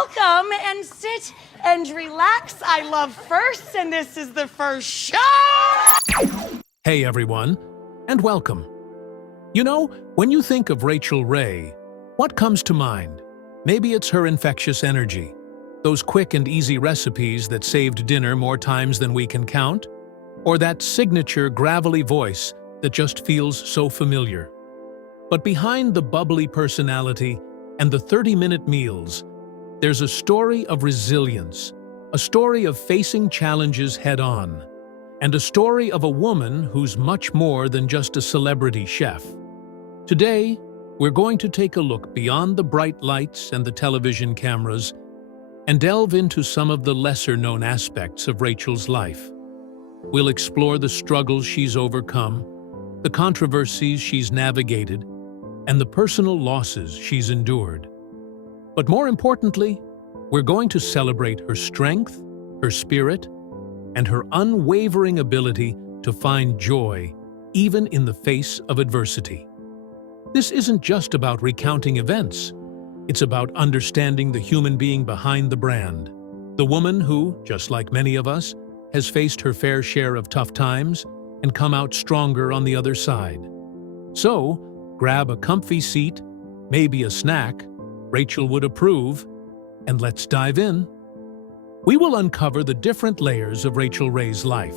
Welcome and sit and relax. I love firsts, and this is the first show. Hey everyone, and welcome. You know, when you think of Rachael Ray, what comes to mind? Maybe it's her infectious energy, those quick and easy recipes that saved dinner more times than we can count, or that signature gravelly voice that just feels so familiar. But behind the bubbly personality and the 30-minute meals, there's a story of resilience, a story of facing challenges head-on, and a story of a woman who's much more than just a celebrity chef. Today, we're going to take a look beyond the bright lights and the television cameras and delve into some of the lesser-known aspects of Rachael's life. We'll explore the struggles she's overcome, the controversies she's navigated, and the personal losses she's endured. But more importantly, we're going to celebrate her strength, her spirit, and her unwavering ability to find joy even in the face of adversity. This isn't just about recounting events. It's about understanding the human being behind the brand, the woman who, just like many of us, has faced her fair share of tough times and come out stronger on the other side. So, grab a comfy seat, maybe a snack, Rachael would approve, and let's dive in. We will uncover the different layers of Rachael Ray's life.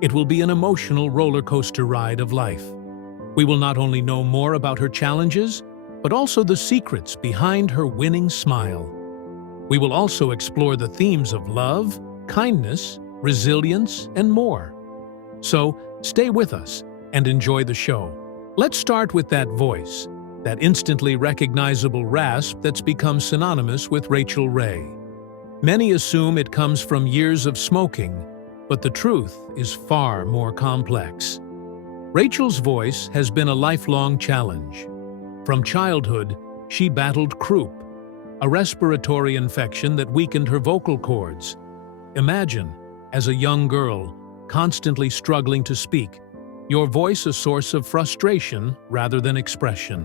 It will be an emotional roller coaster ride of life. We will not only know more about her challenges, but also the secrets behind her winning smile. We will also explore the themes of love, kindness, resilience, and more. So, stay with us and enjoy the show. Let's start with that voice, that instantly recognizable rasp that's become synonymous with Rachael Ray. Many assume it comes from years of smoking, but the truth is far more complex. Rachael's voice has been a lifelong challenge. From childhood, she battled croup, a respiratory infection that weakened her vocal cords. Imagine, as a young girl, constantly struggling to speak, your voice a source of frustration rather than expression.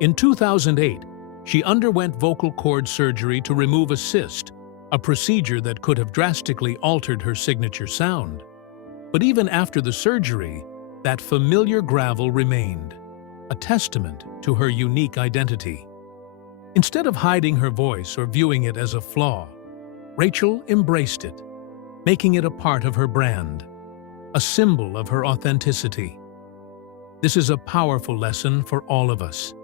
In 2008, she underwent vocal cord surgery to remove a cyst, a procedure that could have drastically altered her signature sound. But even after the surgery, that familiar gravel remained, a testament to her unique identity. Instead of hiding her voice or viewing it as a flaw, Rachael embraced it, making it a part of her brand, a symbol of her authenticity. This is a powerful lesson for all of us.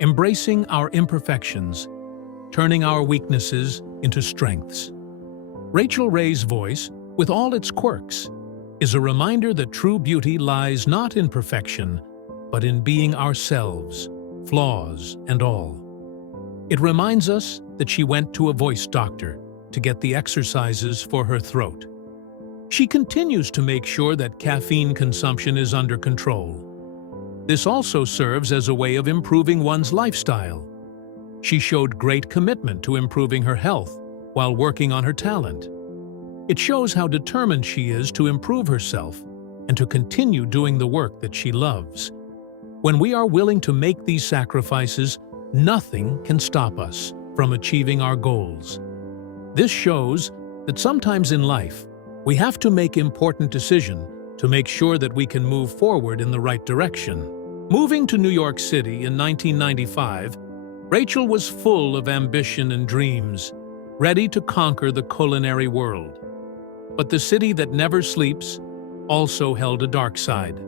Embracing our imperfections, turning our weaknesses into strengths. Rachael Ray's voice, with all its quirks, is a reminder that true beauty lies not in perfection, but in being ourselves, flaws and all. It reminds us that she went to a voice doctor to get the exercises for her throat. She continues to make sure that caffeine consumption is under control. This also serves as a way of improving one's lifestyle. She showed great commitment to improving her health while working on her talent. It shows how determined she is to improve herself and to continue doing the work that she loves. When we are willing to make these sacrifices, nothing can stop us from achieving our goals. This shows that sometimes in life, we have to make important decisions to make sure that we can move forward in the right direction. Moving to New York City in 1995, Rachael was full of ambition and dreams, ready to conquer the culinary world. But the city that never sleeps also held a dark side.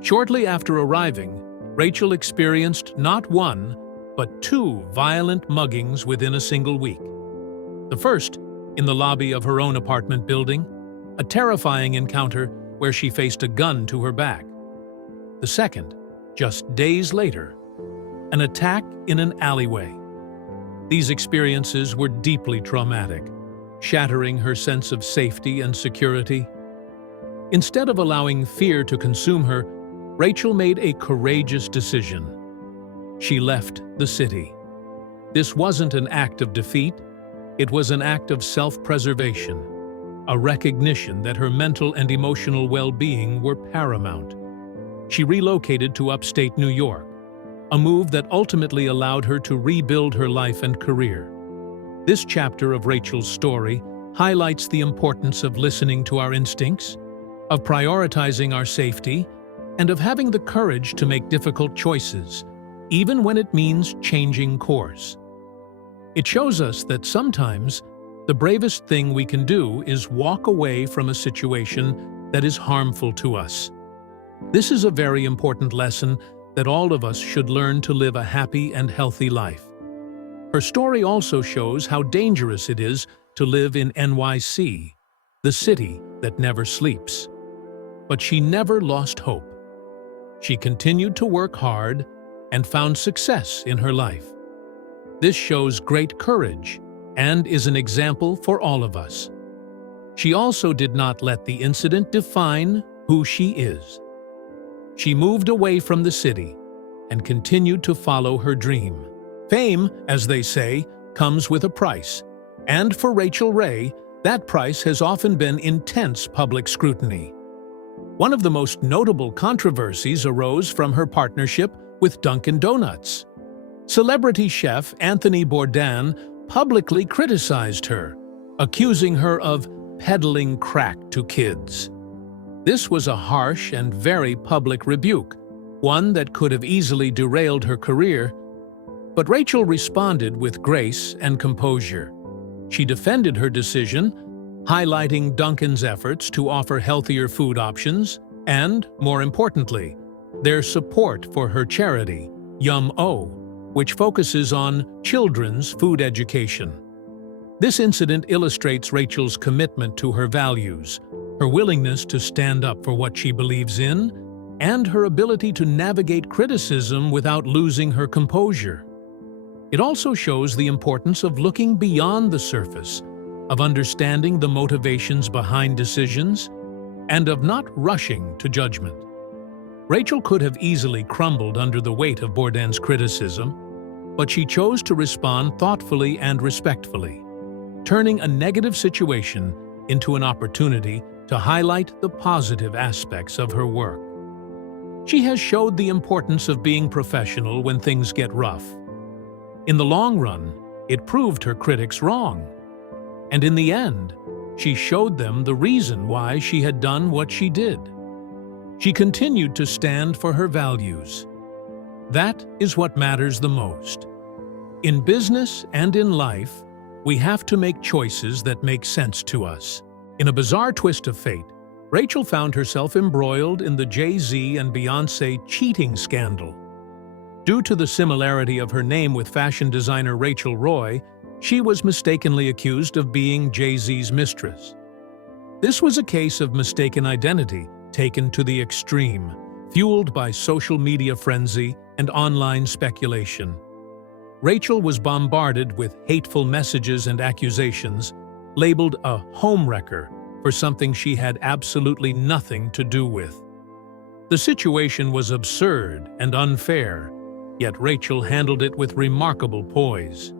Shortly after arriving, Rachael experienced not one, but two violent muggings within a single week. The first, in the lobby of her own apartment building, a terrifying encounter where she faced a gun to her back. The second, just days later, an attack in an alleyway. These experiences were deeply traumatic, shattering her sense of safety and security. Instead of allowing fear to consume her, Rachael made a courageous decision. She left the city. This wasn't an act of defeat, it was an act of self-preservation, a recognition that her mental and emotional well-being were paramount. She relocated to upstate New York, a move that ultimately allowed her to rebuild her life and career. This chapter of Rachel's story highlights the importance of listening to our instincts, of prioritizing our safety, and of having the courage to make difficult choices, even when it means changing course. It shows us that sometimes the bravest thing we can do is walk away from a situation that is harmful to us. This is a very important lesson that all of us should learn to live a happy and healthy life. Her story also shows how dangerous it is to live in NYC, the city that never sleeps. But she never lost hope. She continued to work hard and found success in her life. This shows great courage and is an example for all of us. She also did not let the incident define who she is. She moved away from the city and continued to follow her dream. Fame, as they say, comes with a price. And for Rachael Ray, that price has often been intense public scrutiny. One of the most notable controversies arose from her partnership with Dunkin' Donuts. Celebrity chef Anthony Bourdain publicly criticized her, accusing her of peddling crack to kids. This was a harsh and very public rebuke, one that could have easily derailed her career. But Rachael responded with grace and composure. She defended her decision, highlighting Dunkin's efforts to offer healthier food options and, more importantly, their support for her charity, Yum-O, which focuses on children's food education. This incident illustrates Rachel's commitment to her values, her willingness to stand up for what she believes in, and her ability to navigate criticism without losing her composure. It also shows the importance of looking beyond the surface, of understanding the motivations behind decisions, and of not rushing to judgment. Rachael could have easily crumbled under the weight of Bourdain's criticism, but she chose to respond thoughtfully and respectfully, turning a negative situation into an opportunity to highlight the positive aspects of her work. She has showed the importance of being professional when things get rough. In the long run, it proved her critics wrong. And in the end, she showed them the reason why she had done what she did. She continued to stand for her values. That is what matters the most. In business and in life, we have to make choices that make sense to us. In a bizarre twist of fate, Rachael found herself embroiled in the Jay-Z and Beyoncé cheating scandal. Due to the similarity of her name with fashion designer Rachael Roy, she was mistakenly accused of being Jay-Z's mistress. This was a case of mistaken identity taken to the extreme, fueled by social media frenzy and online speculation. Rachael was bombarded with hateful messages and accusations, labeled a homewrecker for something she had absolutely nothing to do with. The situation was absurd and unfair, yet Rachael handled it with remarkable poise.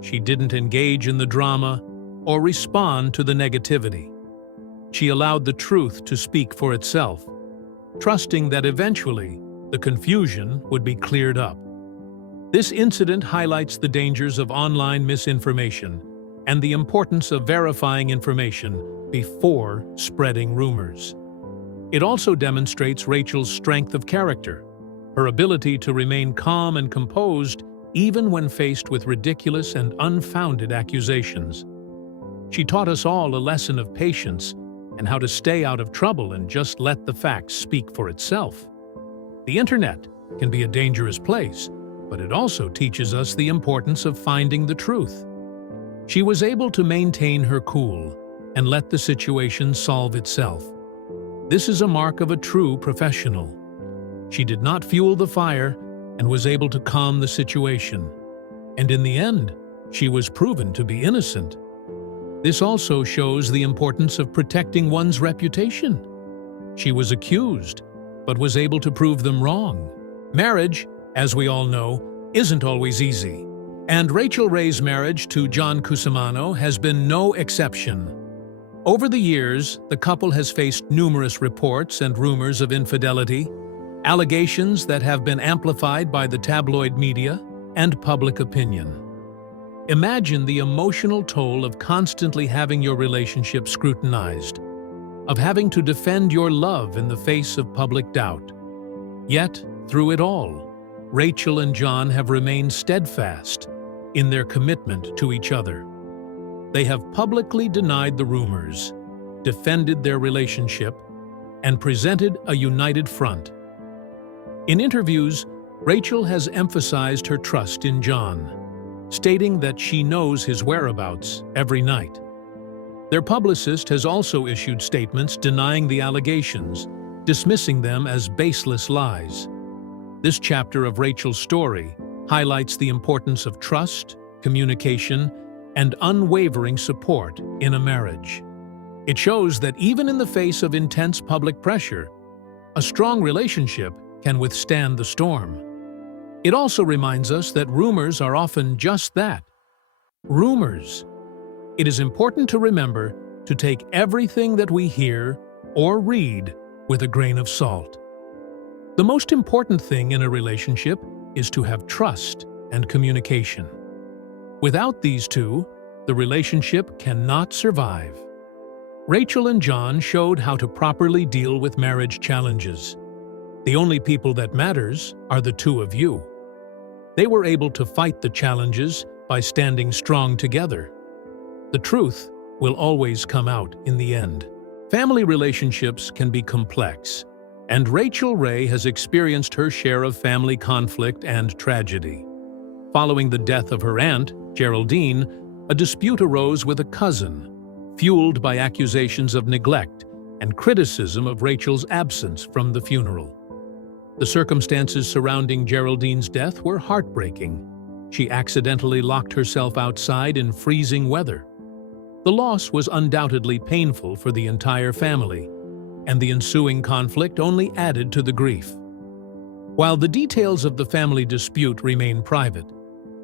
She didn't engage in the drama or respond to the negativity. She allowed the truth to speak for itself, trusting that eventually the confusion would be cleared up. This incident highlights the dangers of online misinformation and the importance of verifying information before spreading rumors. It also demonstrates Rachel's strength of character, her ability to remain calm and composed even when faced with ridiculous and unfounded accusations. She taught us all a lesson of patience and how to stay out of trouble and just let the facts speak for itself. The internet can be a dangerous place, but it also teaches us the importance of finding the truth. She was able to maintain her cool and let the situation solve itself. This is a mark of a true professional. She did not fuel the fire and was able to calm the situation. And in the end, she was proven to be innocent. This also shows the importance of protecting one's reputation. She was accused, but was able to prove them wrong. Marriage, as we all know, isn't always easy. And Rachael Ray's marriage to John Cusimano has been no exception. Over the years, the couple has faced numerous reports and rumors of infidelity, allegations that have been amplified by the tabloid media and public opinion. Imagine the emotional toll of constantly having your relationship scrutinized, of having to defend your love in the face of public doubt. Yet, through it all, Rachel and John have remained steadfast in their commitment to each other. They have publicly denied the rumors, defended their relationship, and presented a united front. In interviews, Rachel has emphasized her trust in John, stating that she knows his whereabouts every night. Their publicist has also issued statements denying the allegations, dismissing them as baseless lies. This chapter of Rachel's story highlights the importance of trust, communication, and unwavering support in a marriage. It shows that even in the face of intense public pressure, a strong relationship can withstand the storm. It also reminds us that rumors are often just that, rumors. It is important to remember to take everything that we hear or read with a grain of salt. The most important thing in a relationship is to have trust and communication. Without these two, the relationship cannot survive. Rachel and John showed how to properly deal with marriage challenges. The only people that matters are the two of you. They were able to fight the challenges by standing strong together. The truth will always come out in the end. Family relationships can be complex, and Rachael Ray has experienced her share of family conflict and tragedy. Following the death of her aunt, Geraldine, a dispute arose with a cousin, fueled by accusations of neglect and criticism of Rachel's absence from the funeral. The circumstances surrounding Geraldine's death were heartbreaking. She accidentally locked herself outside in freezing weather. The loss was undoubtedly painful for the entire family, and the ensuing conflict only added to the grief. While the details of the family dispute remain private,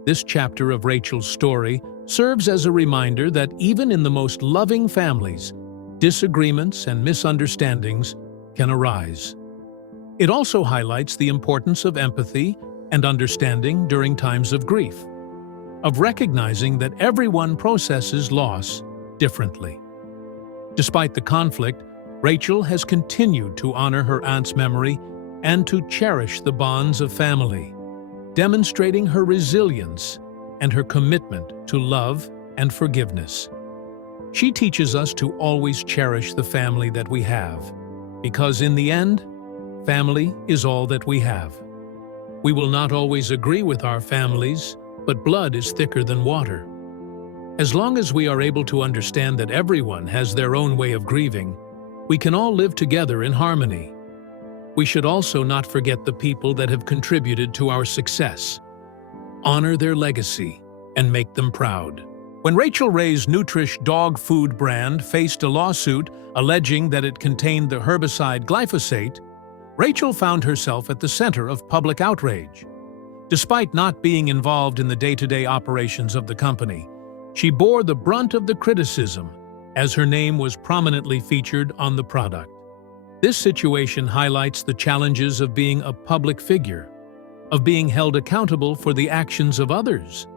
this chapter of Rachel's story serves as a reminder that even in the most loving families, disagreements and misunderstandings can arise. It also highlights the importance of empathy and understanding during times of grief, of recognizing that everyone processes loss differently. Despite the conflict, Rachel has continued to honor her aunt's memory and to cherish the bonds of family, demonstrating her resilience and her commitment to love and forgiveness. She teaches us to always cherish the family that we have, because in the end, family is all that we have. We will not always agree with our families, but blood is thicker than water. As long as we are able to understand that everyone has their own way of grieving, we can all live together in harmony. We should also not forget the people that have contributed to our success. Honor their legacy and make them proud. When Rachael Ray's Nutrish dog food brand faced a lawsuit alleging that it contained the herbicide glyphosate, Rachel found herself at the center of public outrage. Despite not being involved in the day-to-day operations of the company, she bore the brunt of the criticism, as her name was prominently featured on the product. This situation highlights the challenges of being a public figure, of being held accountable for the actions of others.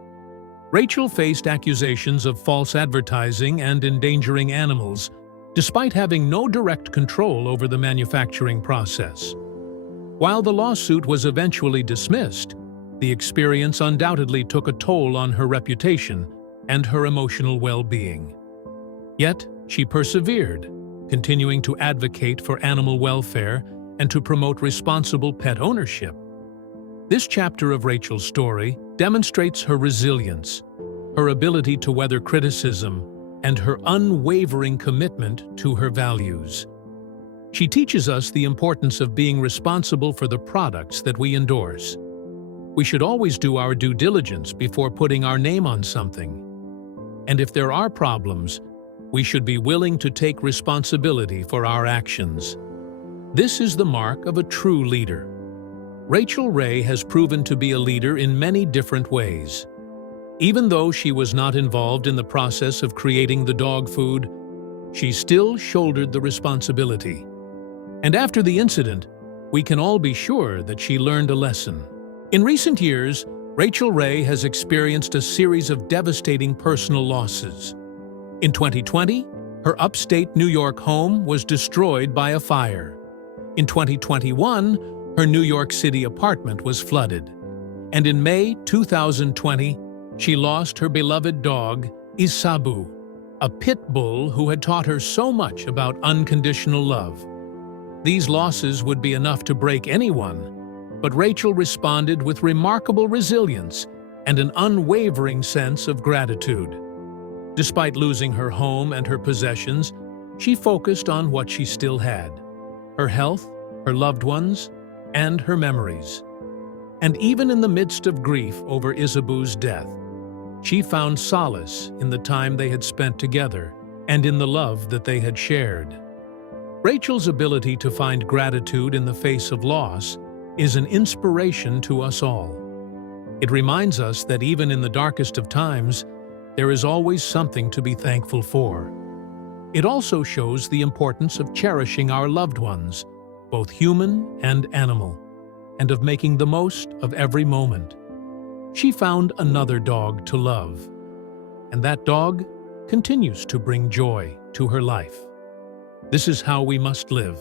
Rachel faced accusations of false advertising and endangering animals, despite having no direct control over the manufacturing process. While the lawsuit was eventually dismissed, the experience undoubtedly took a toll on her reputation and her emotional well-being. Yet, she persevered, continuing to advocate for animal welfare and to promote responsible pet ownership. This chapter of Rachel's story demonstrates her resilience, her ability to weather criticism, and her unwavering commitment to her values. She teaches us the importance of being responsible for the products that we endorse. We should always do our due diligence before putting our name on something. And if there are problems, we should be willing to take responsibility for our actions. This is the mark of a true leader. Rachael Ray has proven to be a leader in many different ways. Even though she was not involved in the process of creating the dog food, she still shouldered the responsibility. And after the incident, we can all be sure that she learned a lesson. In recent years, Rachael Ray has experienced a series of devastating personal losses. In 2020, her upstate New York home was destroyed by a fire. In 2021, her New York City apartment was flooded. And in May 2020, she lost her beloved dog, Isabu, a pit bull who had taught her so much about unconditional love. These losses would be enough to break anyone, but Rachael responded with remarkable resilience and an unwavering sense of gratitude. Despite losing her home and her possessions, she focused on what she still had: her health, her loved ones, and her memories. And even in the midst of grief over Isabu's death, she found solace in the time they had spent together and in the love that they had shared. Rachael's ability to find gratitude in the face of loss is an inspiration to us all. It reminds us that even in the darkest of times, there is always something to be thankful for. It also shows the importance of cherishing our loved ones, both human and animal, and of making the most of every moment. She found another dog to love, and that dog continues to bring joy to her life. This is how we must live.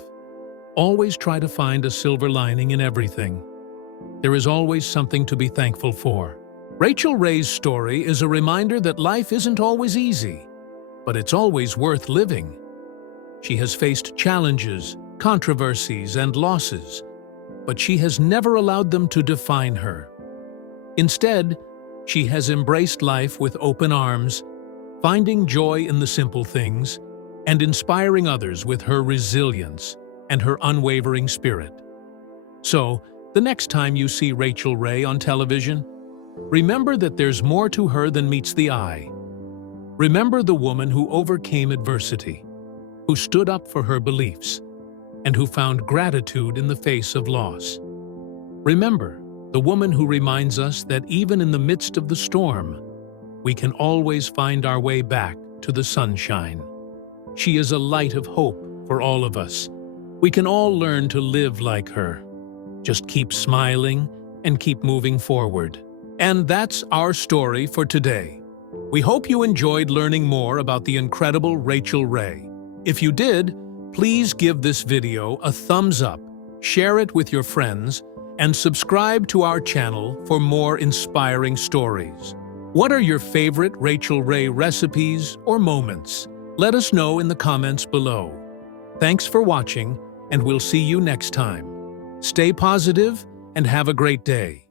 Always try to find a silver lining in everything. There is always something to be thankful for. Rachael Ray's story is a reminder that life isn't always easy, but it's always worth living. She has faced challenges, controversies, and losses, but she has never allowed them to define her. Instead, she has embraced life with open arms, finding joy in the simple things, and inspiring others with her resilience and her unwavering spirit. So, the next time you see Rachael Ray on television, remember that there's more to her than meets the eye. Remember the woman who overcame adversity, who stood up for her beliefs, and who found gratitude in the face of loss. Remember the woman who reminds us that even in the midst of the storm, we can always find our way back to the sunshine. She is a light of hope for all of us. We can all learn to live like her. Just keep smiling and keep moving forward. And that's our story for today. We hope you enjoyed learning more about the incredible Rachael Ray. If you did, please give this video a thumbs up, share it with your friends, and subscribe to our channel for more inspiring stories. What are your favorite Rachael Ray recipes or moments? Let us know in the comments below. Thanks for watching, and we'll see you next time. Stay positive and have a great day.